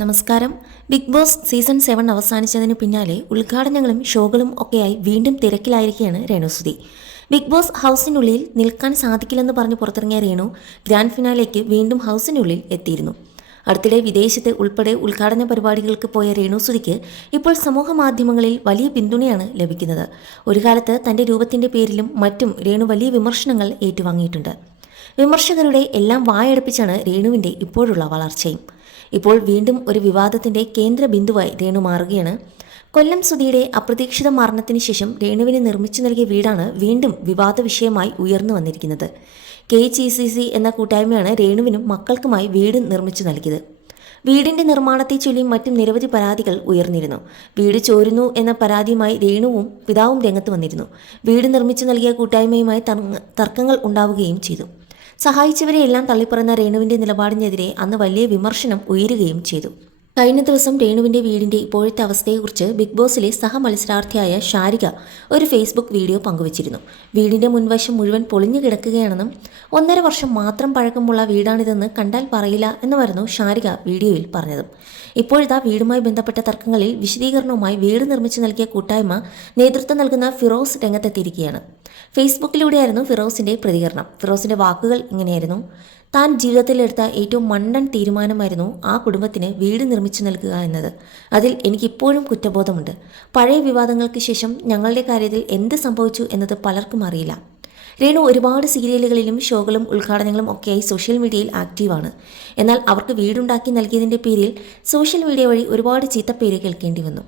നമസ്കാരം. Big boss season seven അവസാനിച്ചതിന് പിന്നാലെ ഉദ്ഘാടനങ്ങളും ഷോകളും ഒക്കെയായി വീണ്ടും തിരക്കിലായിരിക്കുകയാണ് രേണുസുതി. ബിഗ് ബോസ് ഹൗസിനുള്ളിൽ നിൽക്കാൻ സാധിക്കില്ലെന്ന് പറഞ്ഞ് പുറത്തിറങ്ങിയ രേണു ഗ്രാൻഡ് ഫിനാലേക്ക് വീണ്ടും ഹൗസിനുള്ളിൽ എത്തിയിരുന്നു. അടുത്തിടെ വിദേശത്ത് ഉൾപ്പെടെ ഉദ്ഘാടന പരിപാടികൾക്ക് പോയ രേണുസുതിക്ക് ഇപ്പോൾ സമൂഹ മാധ്യമങ്ങളിൽ വലിയ പിന്തുണയാണ് ലഭിക്കുന്നത്. ഒരു കാലത്ത് തന്റെ രൂപത്തിന്റെ പേരിലും മറ്റും രേണു വലിയ വിമർശനങ്ങൾ ഏറ്റുവാങ്ങിയിട്ടുണ്ട്. വിമർശകരുടെ എല്ലാം വായടപ്പിച്ചാണ് രേണുവിന്റെ ഇപ്പോഴുള്ള വളർച്ചയും. ഇപ്പോൾ വീണ്ടും ഒരു വിവാദത്തിന്റെ കേന്ദ്ര ബിന്ദുവായി രേണു മാറുകയാണ്. കൊല്ലം സുധിയുടെ അപ്രതീക്ഷിത മരണത്തിന് ശേഷം രേണുവിന് നിർമ്മിച്ചു നൽകിയ വീടാണ് വീണ്ടും വിവാദ വിഷയമായി ഉയർന്നു വന്നിരിക്കുന്നത്. കെ ജി സി സി എന്ന കൂട്ടായ്മയാണ് രേണുവിനും മക്കൾക്കുമായി വീട് നിർമ്മിച്ചു നൽകിയത്. വീടിന്റെ നിർമ്മാണത്തെ ചൊല്ലിയും മറ്റും നിരവധി പരാതികൾ ഉയർന്നിരുന്നു. വീട് ചോരുന്നു എന്ന പരാതിയുമായി രേണുവും പിതാവും രംഗത്ത് വന്നിരുന്നു. വീട് നിർമ്മിച്ചു നൽകിയ കൂട്ടായ്മയുമായി തർക്കങ്ങൾ ഉണ്ടാവുകയും ചെയ്തു. സഹായിച്ചവരെ എല്ലാം തള്ളിപ്പറയുന്ന രേണുവിന്റെ നിലപാടിനെതിരെ അന്ന് വലിയ വിമർശനം ഉയരുകയും ചെയ്തു. കഴിഞ്ഞ ദിവസം രേണുവിന്റെ വീടിന്റെ ഇപ്പോഴത്തെ അവസ്ഥയെക്കുറിച്ച് ബിഗ് ബോസിലെ സഹമത്സരാർത്ഥിയായ ഷാരിക ഒരു ഫേസ്ബുക്ക് വീഡിയോ പങ്കുവച്ചിരുന്നു. വീടിന്റെ മുൻവശം മുഴുവൻ പൊളിഞ്ഞു കിടക്കുകയാണെന്നും ഒന്നര വർഷം മാത്രം പഴക്കമുള്ള വീടാണിതെന്ന് കണ്ടാൽ പറയില്ല എന്നുമായിരുന്നു ഷാരിക വീഡിയോയിൽ പറഞ്ഞത്. ഇപ്പോഴിതാ വീടുമായി ബന്ധപ്പെട്ട തർക്കങ്ങളിൽ വിശദീകരണവുമായി വീട് നിർമ്മിച്ചു നൽകിയ കൂട്ടായ്മ നേതൃത്വം നൽകുന്ന ഫിറോസ് രംഗത്തെത്തിയിരിക്കുകയാണ്. ഫേസ്ബുക്കിലൂടെയായിരുന്നു ഫിറോസിന്റെ പ്രതികരണം. ഫിറോസിന്റെ വാക്കുകൾ ഇങ്ങനെയായിരുന്നു. താൻ ജീവിതത്തിലെടുത്ത ഏറ്റവും മണ്ടൻ തീരുമാനമായിരുന്നു ആ കുടുംബത്തിന് വീട് നിർമ്മിച്ചു നൽകുക എന്നത്. അതിൽ എനിക്കിപ്പോഴും കുറ്റബോധമുണ്ട്. പഴയ വിവാദങ്ങൾക്ക് ശേഷം ഞങ്ങളുടെ കാര്യത്തിൽ എന്ത് സംഭവിച്ചു എന്നത് പലർക്കും അറിയില്ല. രേണു ഒരുപാട് സീരിയലുകളിലും ഷോകളും ഉദ്ഘാടനങ്ങളും ഒക്കെയായി സോഷ്യൽ മീഡിയയിൽ ആക്റ്റീവാണ്. എന്നാൽ അവർക്ക് വീടുണ്ടാക്കി നൽകിയതിന്റെ പേരിൽ സോഷ്യൽ മീഡിയ വഴി ഒരുപാട് ചീത്തപ്പേര് കേൾക്കേണ്ടി വന്നു.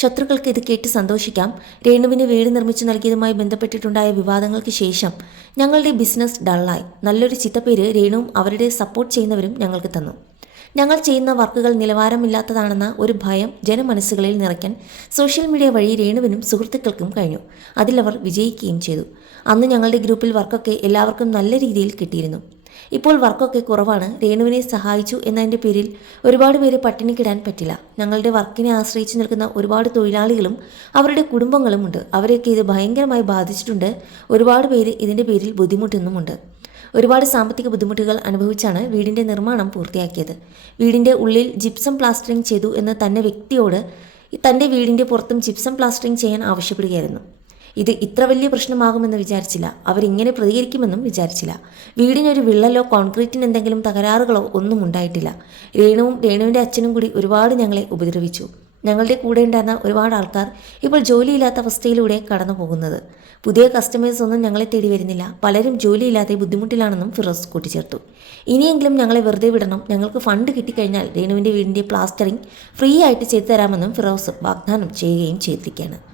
ശത്രുക്കൾക്ക് ഇത് കേട്ട് സന്തോഷിക്കാം. രേണുവിന് വീട് നിർമ്മിച്ചു നൽകിയതുമായി ബന്ധപ്പെട്ടിട്ടുണ്ടായ വിവാദങ്ങൾക്ക് ശേഷം ഞങ്ങളുടെ ബിസിനസ് ഡള്ളായി നല്ലൊരു ചിത്തപ്പേര് രേണുവും അവരുടെ സപ്പോർട്ട് ചെയ്യുന്നവരും ഞങ്ങൾക്ക് തന്നു. ഞങ്ങൾ ചെയ്യുന്ന വർക്കുകൾ നിലവാരമില്ലാത്തതാണെന്ന ഒരു ഭയം ജനമനസ്സുകളിൽ നിറയ്ക്കാൻ സോഷ്യൽ മീഡിയ വഴി രേണുവിനും സുഹൃത്തുക്കൾക്കും കഴിഞ്ഞു. അതിലവർ വിജയിക്കുകയും ചെയ്തു. അന്ന് ഞങ്ങളുടെ ഗ്രൂപ്പിൽ വർക്കൊക്കെ എല്ലാവർക്കും നല്ല രീതിയിൽ കിട്ടിയിരുന്നു. ഇപ്പോൾ വർക്കൊക്കെ കുറവാണ്. രേണുവിനെ സഹായിച്ചു എന്നതിന്റെ പേരിൽ ഒരുപാട് പേര് പട്ടിണി കിടാൻ പറ്റില്ല. ഞങ്ങളുടെ വർക്കിനെ ആശ്രയിച്ചു നിൽക്കുന്ന ഒരുപാട് തൊഴിലാളികളും അവരുടെ കുടുംബങ്ങളും ഉണ്ട്. അവരെയൊക്കെ ഇത് ഭയങ്കരമായി ബാധിച്ചിട്ടുണ്ട്. ഒരുപാട് പേര് ഇതിന്റെ പേരിൽ ബുദ്ധിമുട്ടുന്നുമുണ്ട്. ഒരുപാട് സാമ്പത്തിക ബുദ്ധിമുട്ടുകൾ അനുഭവിച്ചാണ് വീടിന്റെ നിർമ്മാണം പൂർത്തിയാക്കിയത്. വീടിന്റെ ഉള്ളിൽ ജിപ്സം പ്ലാസ്റ്ററിംഗ് ചെയ്തു എന്ന് തന്നെ വ്യക്തിയോട് തന്റെ വീടിന്റെ പുറത്തും ജിപ്സം പ്ലാസ്റ്ററിംഗ് ചെയ്യാൻ ആവശ്യപ്പെടുകയായിരുന്നു. ഇത് ഇത്ര വലിയ പ്രശ്നമാകുമെന്ന് വിചാരിച്ചില്ല. അവരിങ്ങനെ പ്രതികരിക്കുമെന്നും വിചാരിച്ചില്ല. വീടിനൊരു വിള്ളലോ കോൺക്രീറ്റിന് എന്തെങ്കിലും തകരാറുകളോ ഒന്നും ഉണ്ടായിട്ടില്ല. രേണുവും രേണുവിന്റെ അച്ഛനും കൂടി ഒരുപാട് ഞങ്ങളെ ഉപദ്രവിച്ചു. ഞങ്ങളുടെ കൂടെ ഉണ്ടായിരുന്ന ഒരുപാട് ആൾക്കാർ ഇപ്പോൾ ജോലിയില്ലാത്ത അവസ്ഥയിലൂടെ കടന്നു പോകുന്നത്. പുതിയ കസ്റ്റമേഴ്സ് ഒന്നും ഞങ്ങളെ തേടി വരുന്നില്ല. പലരും ജോലിയില്ലാതെ ബുദ്ധിമുട്ടിലാണെന്നും ഫിറോസ് കൂട്ടിച്ചേർത്തു. ഇനിയെങ്കിലും ഞങ്ങളെ വെറുതെ വിടണം. ഞങ്ങൾക്ക് ഫണ്ട് കിട്ടിക്കഴിഞ്ഞാൽ രേണുവിന്റെ വീടിന്റെ പ്ലാസ്റ്ററിംഗ് ഫ്രീ ആയിട്ട് ചെയ്തു തരാമെന്നും ഫിറോസ് വാഗ്ദാനം ചെയ്യുകയും ചെയ്തിരിക്കുകയാണ്.